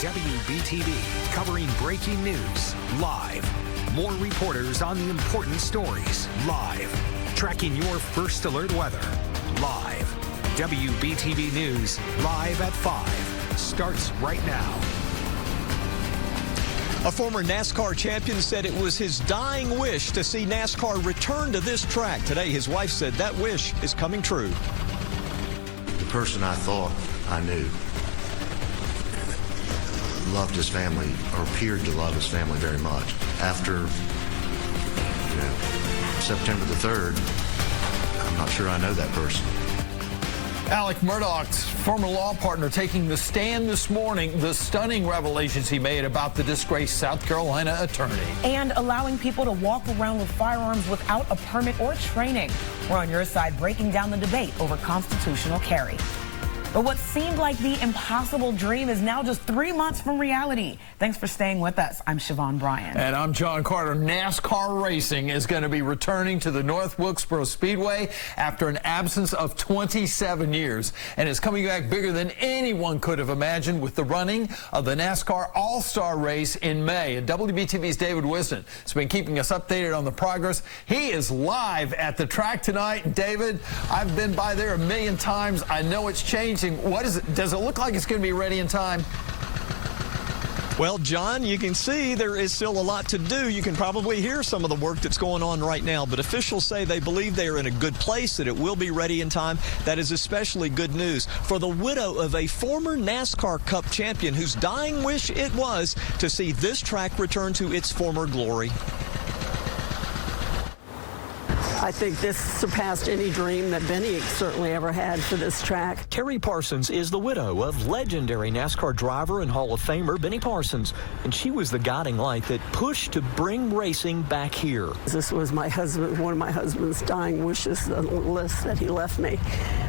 Wbtv, covering breaking news live. More reporters on the important stories live. Tracking your first alert weather live. Wbtv News live at 5 starts right now. A former NASCAR champion said it was his dying wish to see NASCAR return to this track. Today, his wife said that wish is coming true. The person I thought I knew loved his family, or appeared to love his family very much. After September the 3rd, I'm not sure I know that person. Alec Murdaugh's former law partner taking the stand this morning, the stunning revelations he made about the disgraced South Carolina attorney. And allowing people to walk around with firearms without a permit or training. We're on your side breaking down the debate over constitutional carry. But what seemed like the impossible dream is now just 3 months from reality. Thanks for staying with us. I'm Siobhan Bryan. And I'm John Carter. NASCAR racing is going to be returning to the North Wilkesboro Speedway after an absence of 27 years. And it's coming back bigger than anyone could have imagined with the running of the NASCAR All-Star Race in May. And WBTV's David Wisnot has been keeping us updated on the progress. He is live at the track tonight. And David, I've been by there a million times. I know it's changing. What is it? Does it look like it's going to be ready in time? Well, John, you can see there is still a lot to do. You can probably hear some of the work that's going on right now, but officials say they believe they are in a good place, that it will be ready in time. That is especially good news for the widow of a former NASCAR Cup champion whose dying wish it was to see this track return to its former glory. I think this surpassed any dream that Benny certainly ever had for this track. Terry Parsons is the widow of legendary NASCAR driver and Hall of Famer Benny Parsons, and she was the guiding light that pushed to bring racing back here. This was my husband, one of my husband's dying wishes, the list that he left me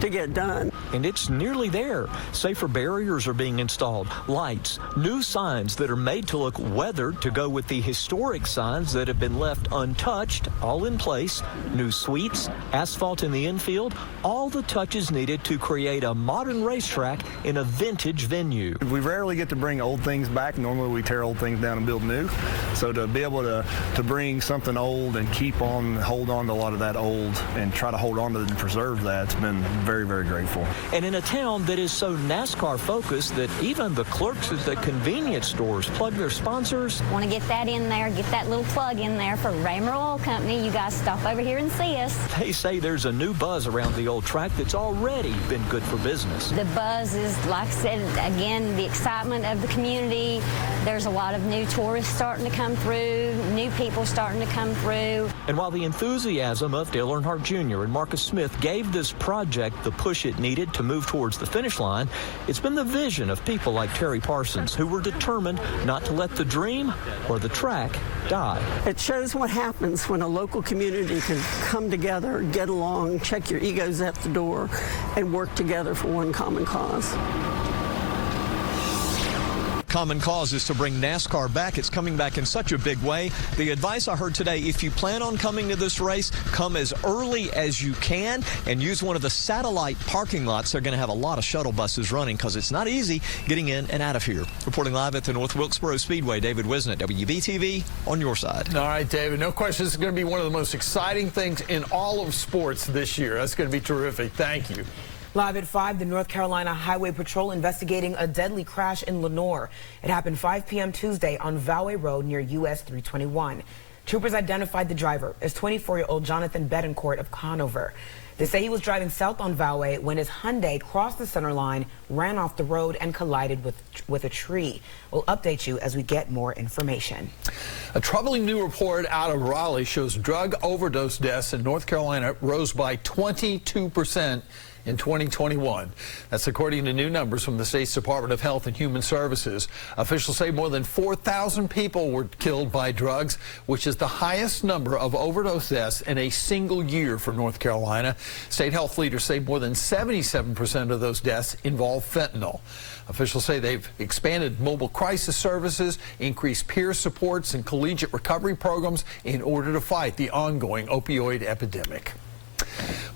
to get done. And it's nearly there. Safer barriers are being installed, lights, new signs that are made to look weathered to go with the historic signs that have been left untouched, all in place. New suites, asphalt in the infield, all the touches needed to create a modern racetrack in a vintage venue. We rarely get to bring old things back. Normally we tear old things down and build new. So to be able to bring something old and hold on to a lot of that old and try to hold on to it and preserve that, it's been very, very grateful. And in a town that is so NASCAR focused that even the clerks at the convenience stores plug their sponsors. Want to get that in there, get that little plug in there for Raymer Oil Company. You guys stop over here and see us. They say there's a new buzz around the old track that's already been good for business. The buzz is, like I said, again, the excitement of the community. There's a lot of new tourists starting to come through, new people starting to come through. And while the enthusiasm of Dale Earnhardt Jr. and Marcus Smith gave this project the push it needed to move towards the finish line, it's been the vision of people like Terry Parsons who were determined not to let the dream or the track die. It shows what happens when a local community can come together, get along, check your egos at the door, and work together for one common cause. Common cause is to bring NASCAR back. It's coming back in such a big way. The advice I heard today, if you plan on coming to this race, come as early as you can and use one of the satellite parking lots. They're going to have a lot of shuttle buses running because it's not easy getting in and out of here. Reporting live at the North Wilkesboro Speedway, David Wisnot, WBTV, on your side. All right, David, no question, this is going to be one of the most exciting things in all of sports this year. That's going to be terrific. Thank you. Live at 5, the North Carolina Highway Patrol investigating a deadly crash in Lenoir. It happened 5 p.m. Tuesday on Valway Road near US 321. Troopers identified the driver as 24-year-old Jonathan Betancourt of Conover. They say he was driving south on Valway when his Hyundai crossed the center line, ran off the road, and collided with a tree. We'll update you as we get more information. A troubling new report out of Raleigh shows drug overdose deaths in North Carolina rose by 22% in 2021. That's according to new numbers from the state's Department of Health and Human Services. Officials say more than 4,000 people were killed by drugs, which is the highest number of overdose deaths in a single year for North Carolina. State health leaders say more than 77% of those deaths involve fentanyl. Officials say they've expanded mobile crisis services, increased peer supports, and collegiate recovery programs in order to fight the ongoing opioid epidemic.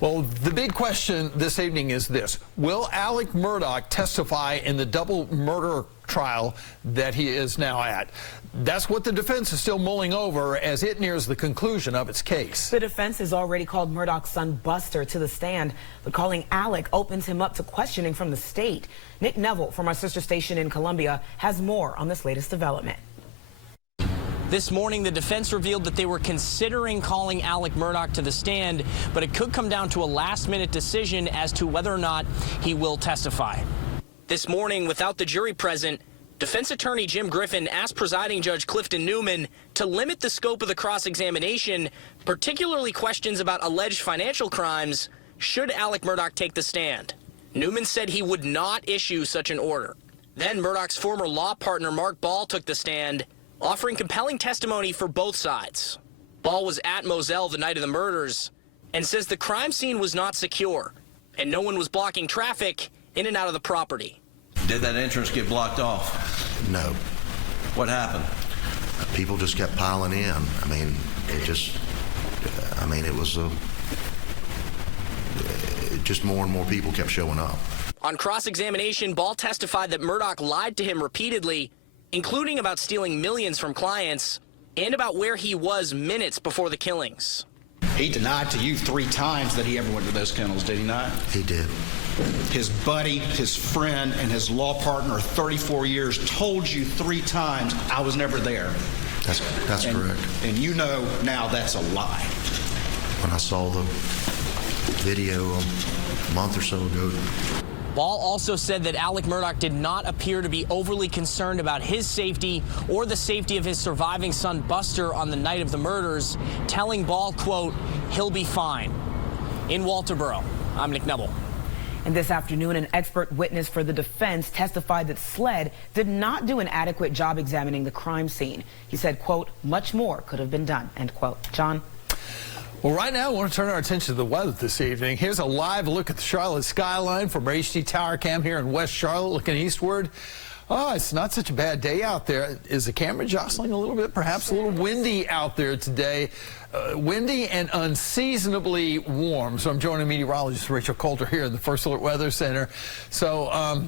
Well, the big question this evening is this. Will Alec Murdaugh testify in the double murder trial that he is now at? That's what the defense is still mulling over as it nears the conclusion of its case. The defense has already called Murdaugh's son Buster to the stand, but calling Alec opens him up to questioning from the state. Nick Neville from our sister station in Columbia has more on this latest development. This morning, the defense revealed that they were considering calling Alec Murdaugh to the stand, but it could come down to a last-minute decision as to whether or not he will testify. This morning, without the jury present, defense attorney Jim Griffin asked presiding judge Clifton Newman to limit the scope of the cross-examination, particularly questions about alleged financial crimes, should Alec Murdaugh take the stand. Newman said he would not issue such an order. Then Murdaugh's former law partner Mark Ball took the stand, offering compelling testimony for both sides. Ball was at Moselle the night of the murders and says the crime scene was not secure and no one was blocking traffic in and out of the property. Did that entrance get blocked off? No. What happened? People just kept piling in. I mean, it was just more and more people kept showing up. On cross-examination, Ball testified that Murdaugh lied to him repeatedly, including about stealing millions from clients and about where he was minutes before the killings. He denied to you 3 times that he ever went to those kennels, did he not? He did. His buddy, his friend, and his law partner, 34 years, told you 3 times, I was never there. That's correct. And you know now that's a lie. When I saw the video a month or so ago. Ball also said that Alec Murdaugh did not appear to be overly concerned about his safety or the safety of his surviving son Buster on the night of the murders, telling Ball, quote, he'll be fine. In Walterboro, I'm Nick Neville. And this afternoon, an expert witness for the defense testified that SLED did not do an adequate job examining the crime scene. He said, quote, much more could have been done, end quote. John? Well, right now, I want to turn our attention to the weather this evening. Here's a live look at the Charlotte skyline from our HD Tower Cam here in West Charlotte, looking eastward. Oh, it's not such a bad day out there. Is the camera jostling a little bit? Perhaps a little windy out there today. Windy and unseasonably warm. So I'm joining meteorologist Rachel Coulter here in the First Alert Weather Center. So,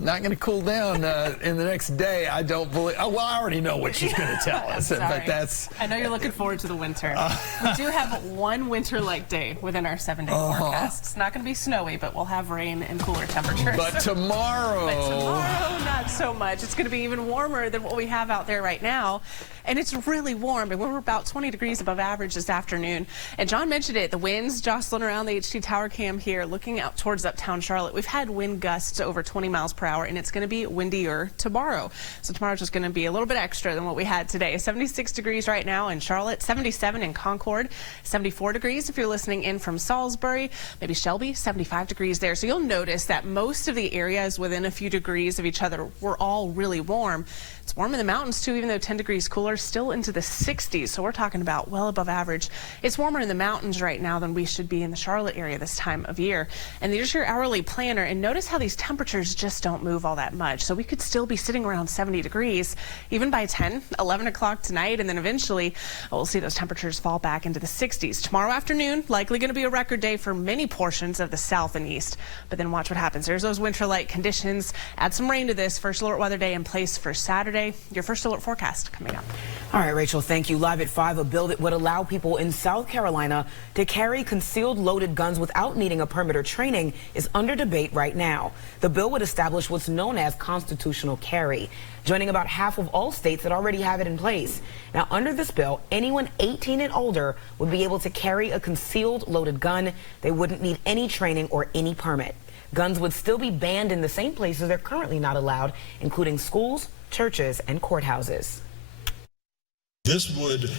not going to cool down in the next day, I don't believe. Oh, well, I already know what she's going to tell us, but that's. I know you're looking forward to the winter. We do have one winter-like day within our 7-day forecast. It's not going to be snowy, but we'll have rain and cooler temperatures. But tomorrow. Not so much. It's going to be even warmer than what we have out there right now. And it's really warm, and we're about 20 degrees above average this afternoon. And John mentioned it, the winds jostling around the HD Tower Cam here, looking out towards uptown Charlotte. We've had wind gusts over 20 miles per hour, and it's going to be windier tomorrow. So tomorrow's just going to be a little bit extra than what we had today. 76 degrees right now in Charlotte, 77 in Concord, 74 degrees if you're listening in from Salisbury, maybe Shelby, 75 degrees there. So you'll notice that most of the areas within a few degrees of each other were all really warm. It's warm in the mountains too, even though 10 degrees cooler, still into the 60s. So we're talking about well above average. It's warmer in the mountains right now than we should be in the Charlotte area this time of year. And there's your hourly planner. And notice how these temperatures just don't move all that much. So we could still be sitting around 70 degrees even by 10, 11 o'clock tonight. And then eventually we'll see those temperatures fall back into the 60s. Tomorrow afternoon, likely going to be a record day for many portions of the south and east. But then watch what happens. There's those winter-like conditions. Add some rain to this. First Alert Weather Day in place for Saturday. Your First Alert forecast coming up. All right, Rachel, thank you. Live at 5, a bill that would allow people in South Carolina to carry concealed loaded guns without needing a permit or training is under debate right now. The bill would establish what's known as constitutional carry, joining about half of all states that already have it in place. Now, under this bill, anyone 18 and older would be able to carry a concealed loaded gun. They wouldn't need any training or any permit. Guns would still be banned in the same places they're currently not allowed, including schools, churches, and courthouses. This would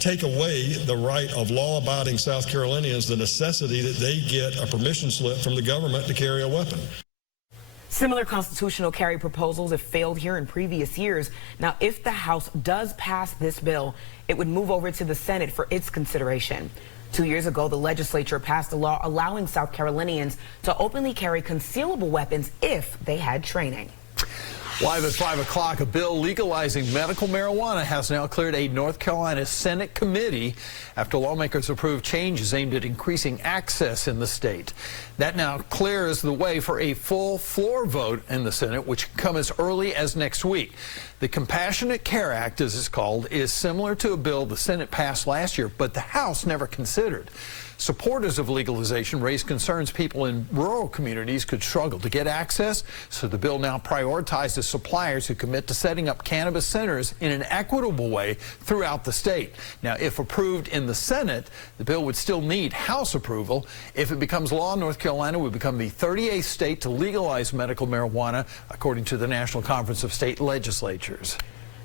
take away the right of law-abiding South Carolinians, the necessity that they get a permission slip from the government to carry a weapon. Similar constitutional carry proposals have failed here in previous years. Now, if the House does pass this bill, it would move over to the Senate for its consideration. 2 years ago, the legislature passed a law allowing South Carolinians to openly carry concealable weapons if they had training. Live at 5 o'clock, a bill legalizing medical marijuana has now cleared a North Carolina Senate committee after lawmakers approved changes aimed at increasing access in the state. That now clears the way for a full floor vote in the Senate, which can come as early as next week. The Compassionate Care Act, as it's called, is similar to a bill the Senate passed last year, but the House never considered. Supporters of legalization raised concerns people in rural communities could struggle to get access, so the bill now prioritizes suppliers who commit to setting up cannabis centers in an equitable way throughout the state. Now, if approved in the Senate, the bill would still need House approval. If it becomes law, North Carolina would become the 38th state to legalize medical marijuana, according to the National Conference of State Legislatures.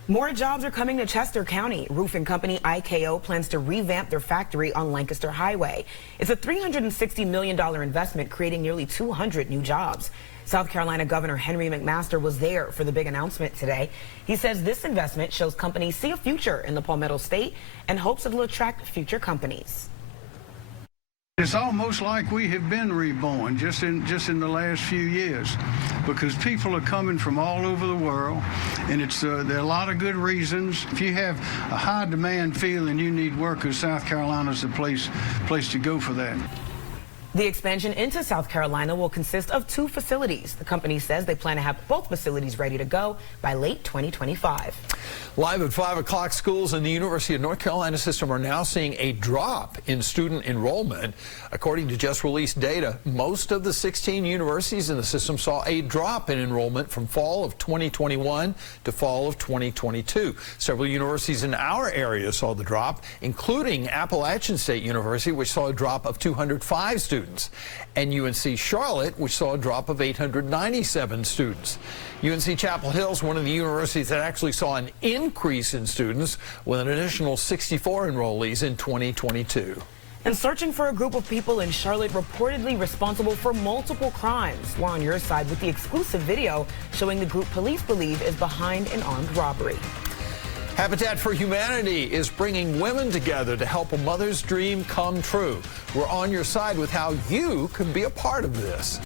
More jobs are coming to Chester County. Roofing company IKO plans to revamp their factory on Lancaster Highway. It's a $360 million investment, creating nearly 200 new jobs. South Carolina Governor Henry McMaster was there for the big announcement today. He says this investment shows companies see a future in the Palmetto State and hopes it'll attract future companies. It's almost like we have been reborn just in the last few years, because people are coming from all over the world, and there are a lot of good reasons. If you have a high demand field and you need workers, South Carolina's the place to go for that. The expansion into South Carolina will consist of 2 facilities. The company says they plan to have both facilities ready to go by late 2025. Live at 5 o'clock, schools in the University of North Carolina system are now seeing a drop in student enrollment. According to just released data, most of the 16 universities in the system saw a drop in enrollment from fall of 2021 to fall of 2022. Several universities in our area saw the drop, including Appalachian State University, which saw a drop of 205 students. And UNC Charlotte, which saw a drop of 897 students. UNC Chapel Hill is one of the universities that actually saw an increase in students, with an additional 64 enrollees in 2022. And searching for a group of people in Charlotte reportedly responsible for multiple crimes. We're on your side with the exclusive video showing the group police believe is behind an armed robbery. Habitat for Humanity is bringing women together to help a mother's dream come true. We're on your side with how you can be a part of this.